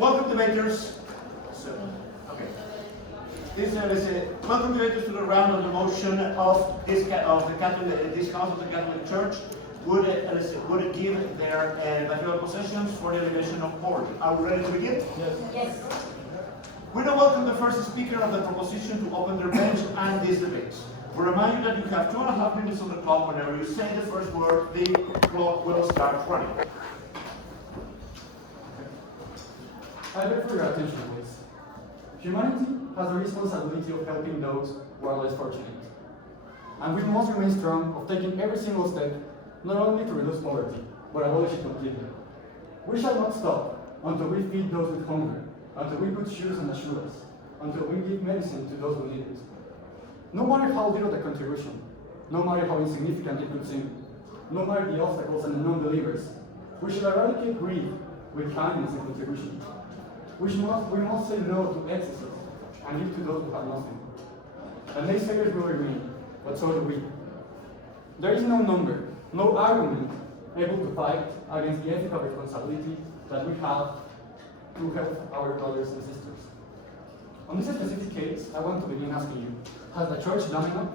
Welcome debaters. Okay. Welcome debaters to the round of the motion of this Council of the Catholic Church would give their material possessions for the elimination of poverty. Are we ready to begin? Yes. We now welcome the first speaker of the proposition to open their bench and this debate. We remind you that you have 2.5 minutes on the clock. Whenever you say the first word, the clock will start running. I beg for your attention, please. Humanity has the responsibility of helping those who are less fortunate. And we must remain strong of taking every single step, not only to reduce poverty, but abolish it completely. We shall not stop until we feed those with hunger, until we put shoes on the shoeless, until we give medicine to those who need it. No matter how little the contribution, no matter how insignificant it could seem, no matter the obstacles and the non-believers, we shall eradicate greed with kindness and contribution. We must say no to excesses and give to those who have nothing. The naysayers will remain, but so do we. There is no number, no argument able to fight against the ethical responsibility that we have to help our brothers and sisters. On this specific case, I want to begin asking you, has the church done enough?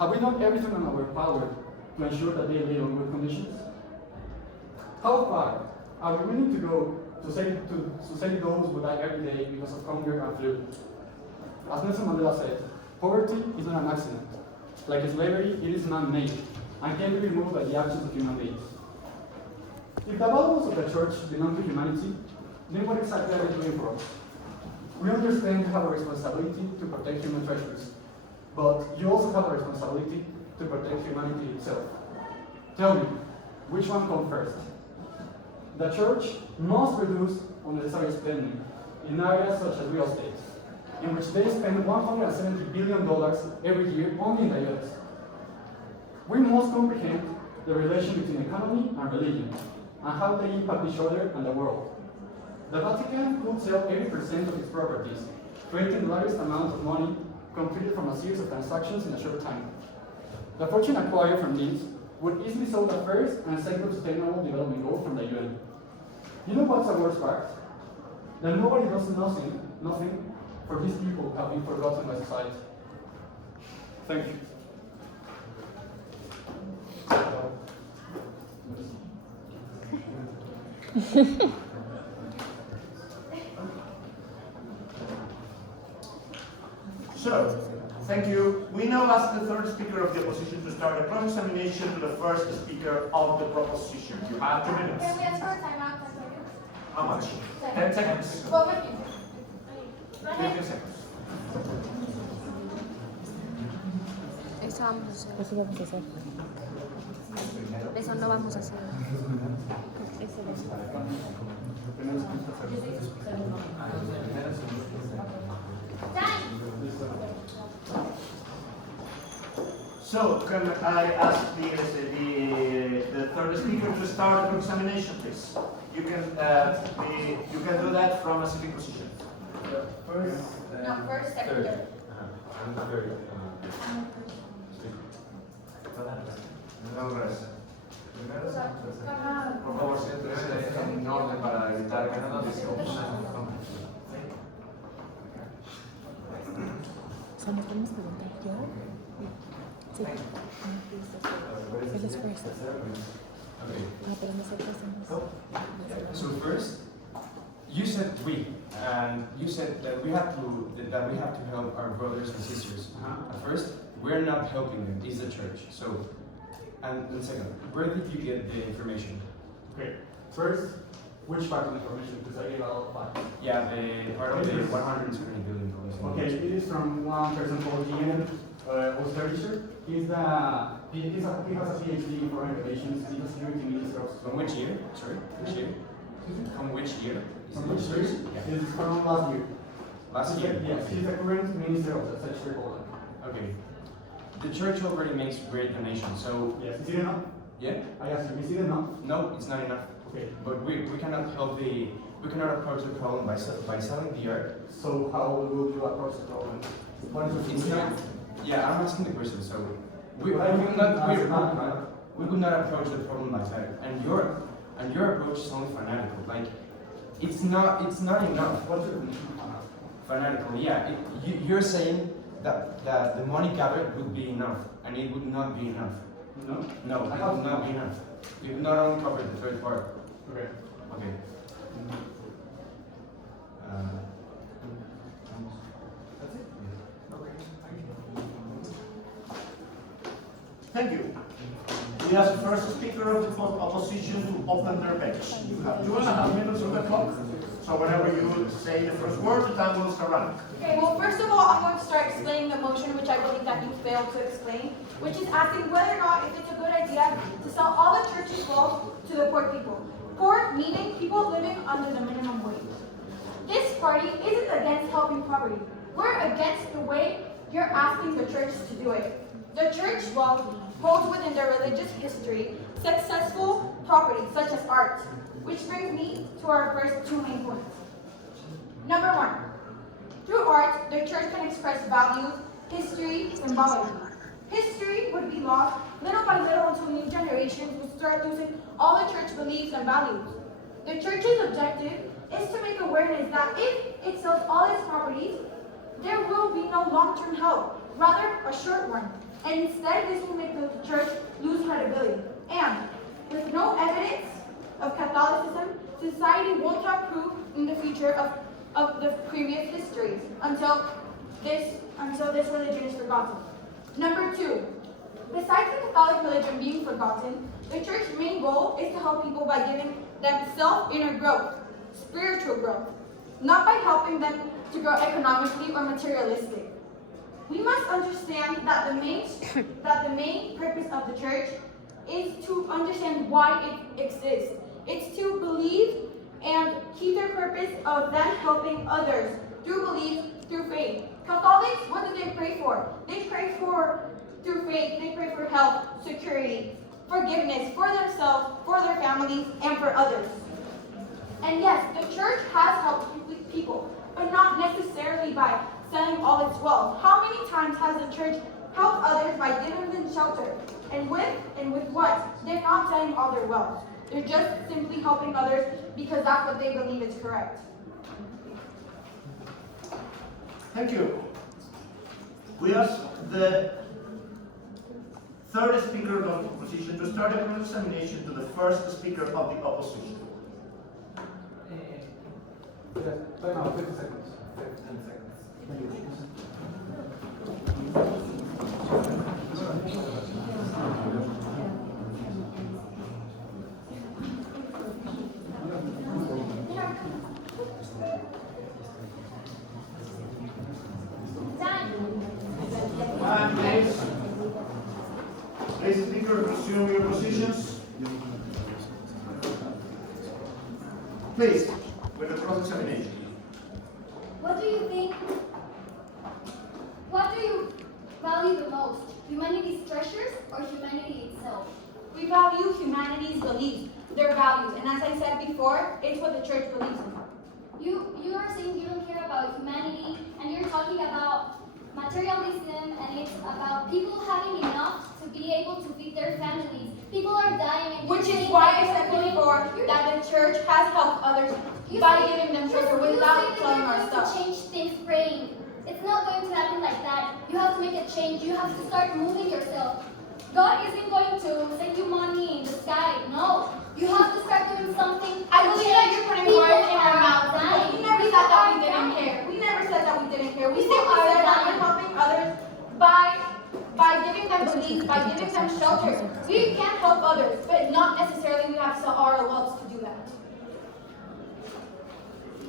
Have we done everything in our power to ensure that they live in good conditions? How far are we willing to go to save those who die every day because of hunger and flu? As Nelson Mandela said, poverty is not an accident. Like slavery, it is man-made and can be removed by the actions of human beings. If the values of the church belong to humanity, then what exactly are they doing for us? We understand you have a responsibility to protect human treasures, but you also have a responsibility to protect humanity itself. Tell me, which one comes first? The church must reduce unnecessary spending in areas such as real estate, in which they spend $170 billion every year only in the US. We must comprehend the relation between economy and religion, and how they impact each other and the world. The Vatican could sell 80% of its properties, creating the largest amount of money completed from a series of transactions in a short time. The fortune acquired from these would easily solve the first and second sustainable development goal from the UN. You know what's the worst part? That nobody does nothing for these people who have been forgotten by society. Thank you. So, thank you. We now ask the third speaker of the opposition to start a cross-examination to the first speaker of the proposition. You have 2 minutes. Can we ask for a timeout? How much? 10 seconds. 15 seconds. Eso vamos a hacer. Eso no vamos a hacer. So, can I ask the third speaker to start the cross-examination, please? You can do that from a sitting position. First, second, third. I'm third. Por favor, siéntese en orden para evitar que no nos ¿Nos podemos preguntar yo? Sí. Él es first. Pero nosotros somos... So first, you said we, and you said that we have to help our brothers and sisters. At first, we're not helping them. It's the church. So, and second, where did you get the information? Okay. First, which part of the information? Because I gave out 5. Yeah, the part of the $120 billion. Okay, it is from one person called Ian Osterischer. He has a PhD in foreign relations. He's a security minister. From which year? Sorry, which year? From which year? From which year? Yeah. It is from last year. Last year? Yes, he's the current minister of the Czech Republic. Okay. The church already makes great donations, so... Yes, is it enough? Yeah? I asked you, is it enough? No, it's not enough. Okay. But we cannot approach the problem by selling the art. So how will you approach the problem? What is the It's solution? not, yeah, I'm asking the question, so we I would not think approach the problem like that. And your approach is only fanatical. Like it's not enough. What's your definition of fanatical? Fanatical, yeah. You're saying that the money gathered would be enough, and it would not be enough. No? No, it would not be enough. It would not only cover the third part. Okay. Okay. That's it? Thank you. We ask the first speaker of the opposition to open their bench. You have 2.5 minutes on the clock. So whenever you say the first word, the time will start running. Okay, well, first of all, I'm going to start explaining the motion, which I believe that you failed to explain, which is asking whether or not if it's a good idea to sell all the church's wealth to the poor people. Poor meaning people living under the minimum wage. This party isn't against helping poverty. We're against the way you're asking the church to do it. The church wealth holds within their religious history successful properties such as art, which brings me to our first two main points. Number one, through art, the church can express values, history, symbology. History would be lost little by little until new generations would start losing all the church beliefs and values. The church's objective is to make awareness that if it sells all its properties, there will be no long-term help, rather a short one. And instead, this will make the church lose credibility. And with no evidence of Catholicism, society won't have proof in the future of the previous histories until this religion is forgotten. Number two, besides the Catholic religion being forgotten, the church's main goal is to help people by giving them self-inner growth, spiritual growth, not by helping them to grow economically or materialistic. We must understand that the main purpose of the church is to understand why it exists. It's to believe and keep their purpose of them helping others through belief, through faith. Catholics, what do they pray for? They pray for, through faith, they pray for health, security, forgiveness for themselves, for their families, and for others. And yes, the church has helped people, but not necessarily by selling all its wealth. How many times has the church helped others by giving them shelter? And with what? They're not selling all their wealth. They're just simply helping others because that's what they believe is correct. Thank you. We ask the third speaker of the opposition to start a cross-examination to the first speaker of the opposition. Time out, 50 seconds. 15 seconds. Please, speaker, resume your positions. Please, with the cross-examination. What do you think? What do you value the most? Humanity's treasures or humanity itself? We value humanity's beliefs, their values, and as I said before, it's what the church believes in. You are saying you don't care about humanity, and you're talking about materialism, and it's about people having enough to be able to feed their families. People are dying, and Which is why I said before that the church has helped others by giving them shelter without telling our to stuff. change things praying. It's not going to happen like that. You have to make a change. You have to start moving yourself. God isn't going to send you money in the sky. No. You have to start doing something. I believe that you're putting words in our mouth. Dying. We never said that we didn't care. We never said that we didn't care. We simply said that we're helping others by giving them beliefs, by giving them shelter. We can help others, but not necessarily we have to sell our wealth to do that.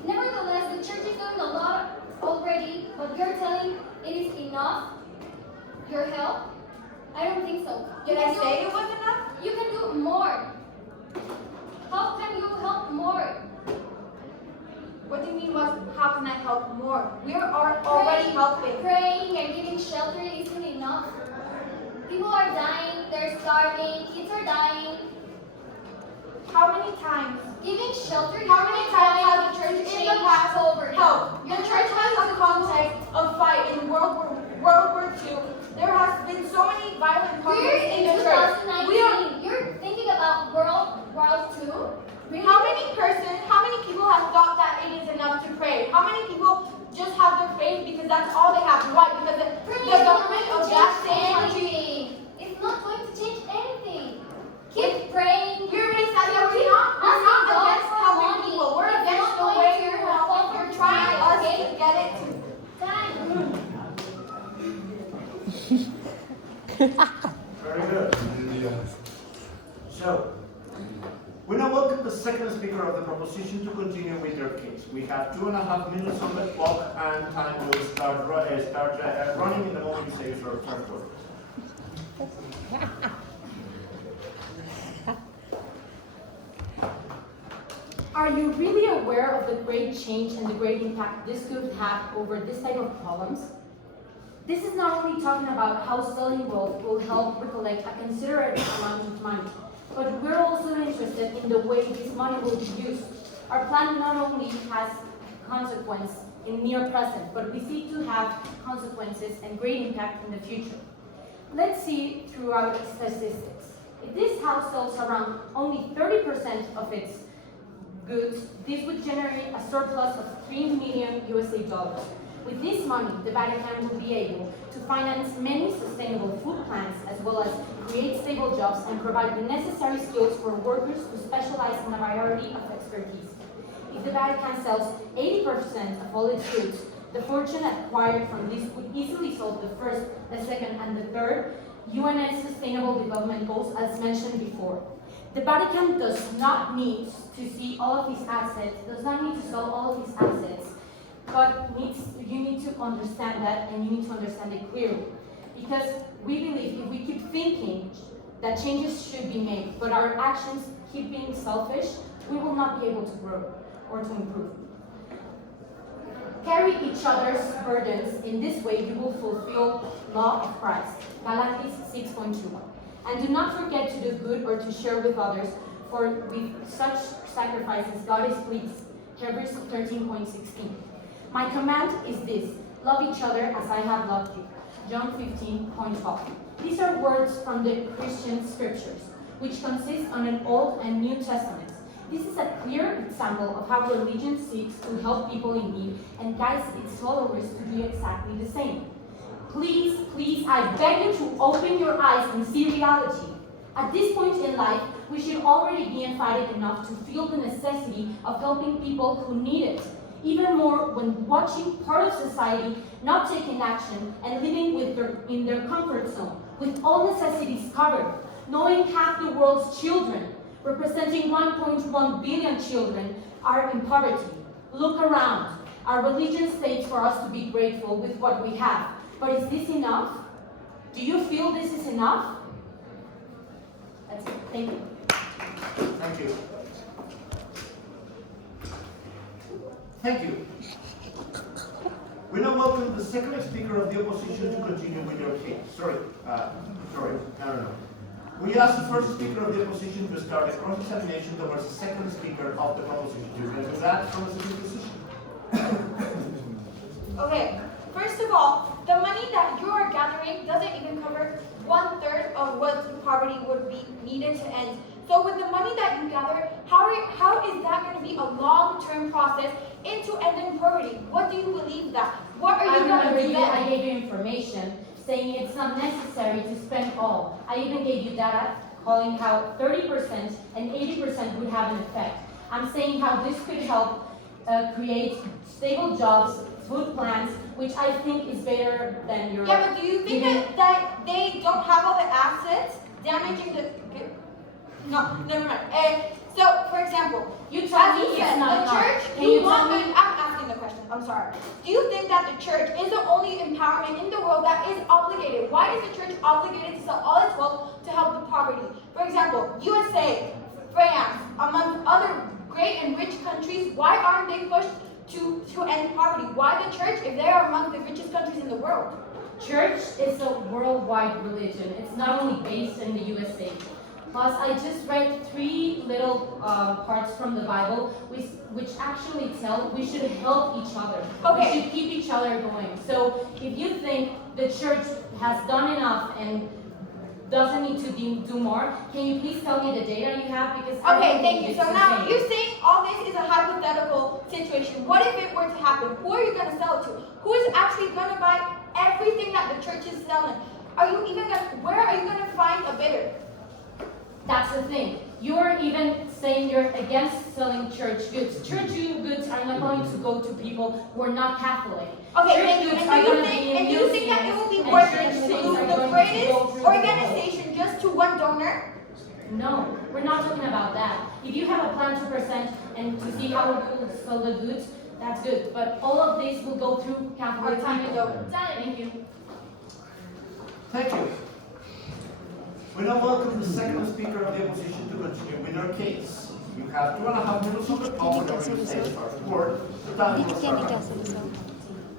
Nevertheless, the church is doing a lot already, but you're telling it is enough? Your help? I don't think so. Did I say it was enough? You can do more. How can you help more? What do you mean was, how can I help more? We are already helping. Praying and giving shelter isn't enough. People are dying, they're starving, kids are dying. How many times? Giving shelter. How many times has the church in the past over? helped? The church has a context of fight in World War II. There has been so many violent We're conflicts in in the church. 2019. You're thinking about World War II? Really? How many people have thought Very good. So, we now welcome the second speaker of the proposition to continue with their case. We have 2.5 minutes on the clock, and time will start running in the moment you say your first word. Are you really aware of the great change and the great impact this could have over this type of problems? This is not only talking about how selling wealth will help recollect a considerable amount of money, but we're also interested in the way this money will be used. Our plan not only has consequence in near present, but we seek to have consequences and great impact in the future. Let's see throughout statistics. If this house sells around only 30% of its goods, this would generate a surplus of $3 million USA. With this money, the Vatican will be able to finance many sustainable food plants, as well as create stable jobs and provide the necessary skills for workers who specialize in a variety of expertise. If the Vatican sells 80% of all its goods, the fortune acquired from this would easily solve the first, the second, and the third UN Sustainable Development Goals, as mentioned before. The Vatican does not need to see all of these assets, does not need to sell all of these assets, but you need to understand that, and you need to understand it clearly. Because we believe if we keep thinking that changes should be made, but our actions keep being selfish, we will not be able to grow or to improve. Carry each other's burdens. In this way, you will fulfill law of Christ, Galatians 6:21. And do not forget to do good or to share with others, for with such sacrifices God is pleased, Hebrews 13:16. My command is this: love each other as I have loved you, John 15:12. These are words from the Christian scriptures, which consist on an Old and New Testament. This is a clear example of how religion seeks to help people in need and guides its followers to do exactly the same. Please, I beg you to open your eyes and see reality. At this point in life, we should already be emphatic enough to feel the necessity of helping people who need it. Even more when watching part of society not taking action and living in their comfort zone, with all necessities covered, knowing half the world's children, representing 1.1 billion children, are in poverty. Look around. Our religion states for us to be grateful with what we have. But is this enough? Do you feel this is enough? That's it. Thank you. Thank you. Thank you. We now welcome the second speaker of the opposition to continue with your case. No. We ask the first speaker of the opposition to start a cross-examination towards the second speaker of the proposition. You can do that from a sitting position. Okay, first of all, the money that you are gathering doesn't even cover 1/3 of what poverty would be needed to end. So with the money that you gather, how is that going to be a long-term process into ending poverty? What do you believe that? What are you going to do then? I gave you information saying it's not necessary to spend all. I even gave you data calling how 30% and 80% would have an effect. I'm saying how this could help create stable jobs, food plants, which I think is better than your... Yeah, but do you think that they don't have all the assets damaging the... No, never mind. So, for example, You tell me said, it's not the hard. church, Can you tell me? I'm asking the question, I'm sorry. Do you think that the church is the only empowerment in the world that is obligated? Why is the church obligated to sell all its wealth to help the poverty? For example, USA, France, among other great and rich countries, why aren't they pushed to end poverty? Why the church if they are among the richest countries in the world? Church is a worldwide religion. It's not only based in the USA. Plus, I just read 3 little parts from the Bible, which actually tell we should help each other. Okay. We should keep each other going. So, if you think the church has done enough and doesn't need to do more, can you please tell me the data you have? Because Okay, thank you. So now you're saying all this is a hypothetical situation. What if it were to happen? Who are you going to sell it to? Who is actually going to buy everything that the church is selling? Where are you going to find a bidder? That's the thing. You're even saying you're against selling church goods. Church goods are not going to go to people who are not Catholic. Okay, Church and groups do are you gonna think be in and do you think that it will be museums, worth and it church to things lose are the going to greatest go through the world? organization just to one donor? No, we're not talking about that. If you have a plan to present and to see how we will sell the goods, that's good. But all of this will go through Our Catholic time is people. over. Thank you. Thank you. We now welcome the second speaker of the opposition to continue with their case. You have 2.5 minutes on the call whenever you say the first word. The time will Tiene que start. hacer eso.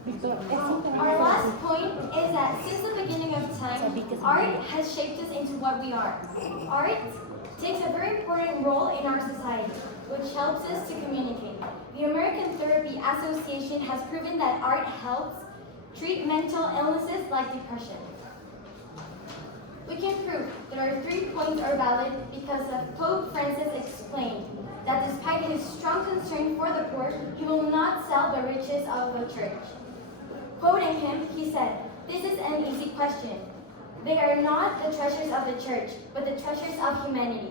Víctor, es Our last point is that since the beginning of time, art has shaped us into what we are. Art takes a very important role in our society, which helps us to communicate. The American Therapy Association has proven that art helps treat mental illnesses like depression. We can prove that our 3 points are valid because of Pope Francis explained that despite his strong concern for the poor, he will not sell the riches of the church. Quoting him, he said, "This is an easy question. They are not the treasures of the church, but the treasures of humanity.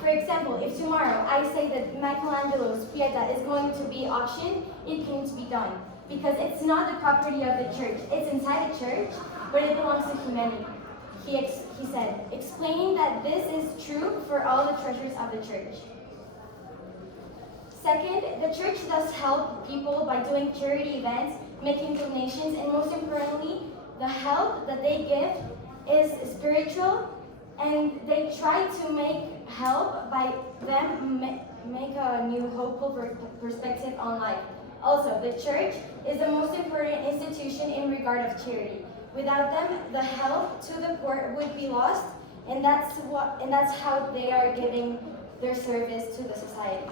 For example, if tomorrow I say that Michelangelo's Pieta is going to be auctioned, it can be done. Because it's not the property of the church. It's inside the church, but it belongs to humanity." He said, explaining that this is true for all the treasures of the church. Second, the church does help people by doing charity events, making donations, and most importantly, the help that they give is spiritual, and they try to make help by them make a new hopeful perspective on life. Also, the church is the most important institution in regard of charity. Without them, the help to the poor would be lost, and that's how they are giving their service to the society.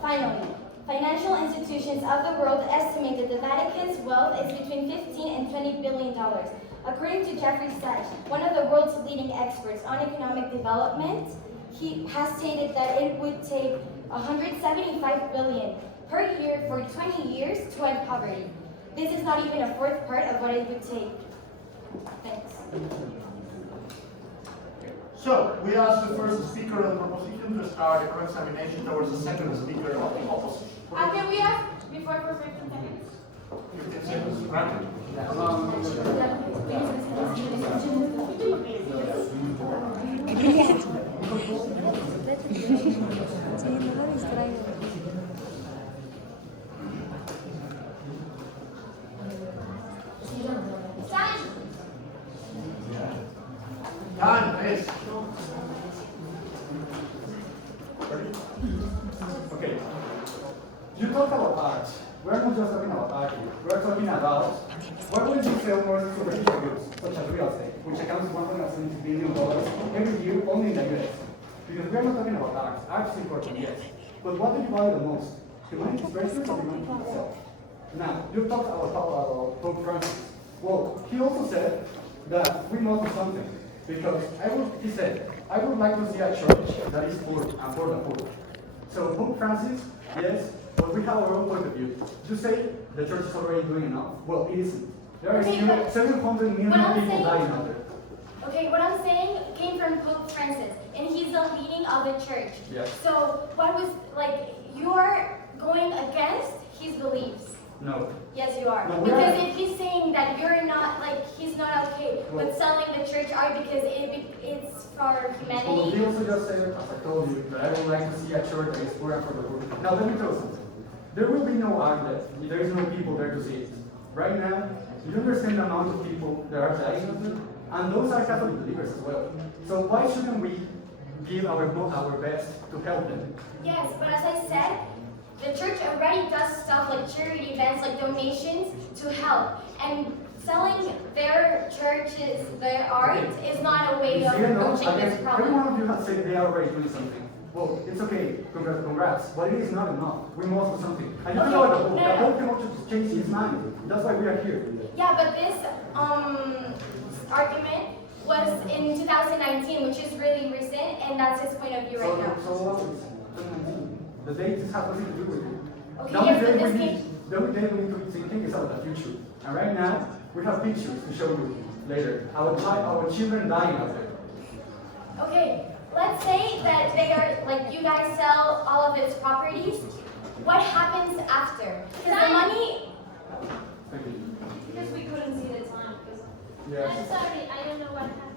Finally, financial institutions of the world estimate that the Vatican's wealth is between $15 and $20 billion. According to Jeffrey Sachs, one of the world's leading experts on economic development, he has stated that it would take $175 billion per year for 20 years to end poverty. This is not even a fourth part of what it would take. Thanks. So, we ask the first speaker of the proposition to start the examination towards the second speaker of the opposition. Can we ask before for 15 seconds? 15 seconds, granted. Emilia. Sí, no lo distraigas. Time, please. Okay. You talk about art. We're not just talking about art here. We're talking about why would you sell more superficial goods, such as real estate, which accounts for $170 billion every year only in the US? Because we're not talking about art. Art is important, yes. But what do you value the most? Humanity's treasures or humanity itself? Now, you talked about Pope Francis. Well, he also said that we must do something. Because he said, I would like to see a church that is poor and for the poor. So Pope Francis, yes, but we have our own point of view. You say the church is already doing enough. Well, it isn't. There are Okay, still but 700 million what I'm people saying- dying out there. Okay, what I'm saying came from Pope Francis, and he's the leading of the church. Yeah. So what was, you're going against his beliefs. No. Yes, you are. No, we Because are- if he's saying that you're not, he's not okay Well- with selling the church art because it's for Well, humanity. he also just said, as I told you, that I would like to see a church that is poor and for the poor. Now, let me tell you something. There will be no art left. There is no people there to see it. Right now, you understand the amount of people that are dying of it? And those are Catholic believers as well. So why shouldn't we give our best to help them? Yes, but as I said, the church already does stuff like charity events, like donations to help. And selling their churches, their art, Okay. is not a way of You know, approaching I this guess every problem. one of you has said they are already doing something. Well, it's okay, congrats, but it is not enough. We must do something. And you Okay, know what, the no. Pope cannot just change his mind. That's why we are here. Yeah, but this argument was in 2019, which is really recent, and that's his point of view right now. The dates have nothing to do with it. Okay, The only yes, but day this we came. need- the only day we need to be thinking is about the future. And right now, we have pictures to show you later. Our children dying out there. Okay, let's say that they are, you guys sell all of its properties, what happens after? Because the money. Thank you. Because we couldn't see the time. Yes. I'm sorry, I don't know what happened.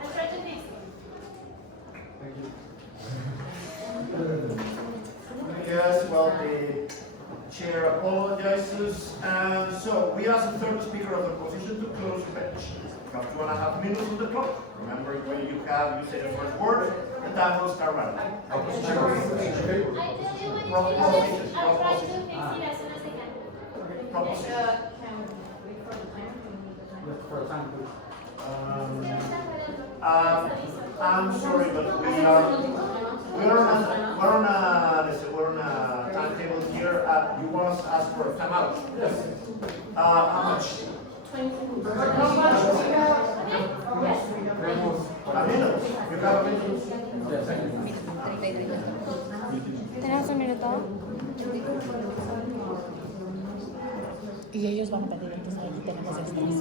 I tried to fix it. Thank you. Yes, well, the chair apologizes, and so we ask the third speaker of the opposition to close the bench. You have 2.5 minutes on the clock. Remember, when you say the first word, the time will start running. Opposition. I tell you when it's finished, I'll try to fix it as soon as I can. Proposition. Can we wait for the timer? Can we leave the timer? Yes, for a time, please. I'm sorry, but we're on a timetable here. You want us to ask for a timeout? Yes. How much? 20 seconds. Yes. A minute. You have a minute. Yes, thank you. Tenemos un minuto. Y ellos van a pedir, entonces ahí tenemos extras.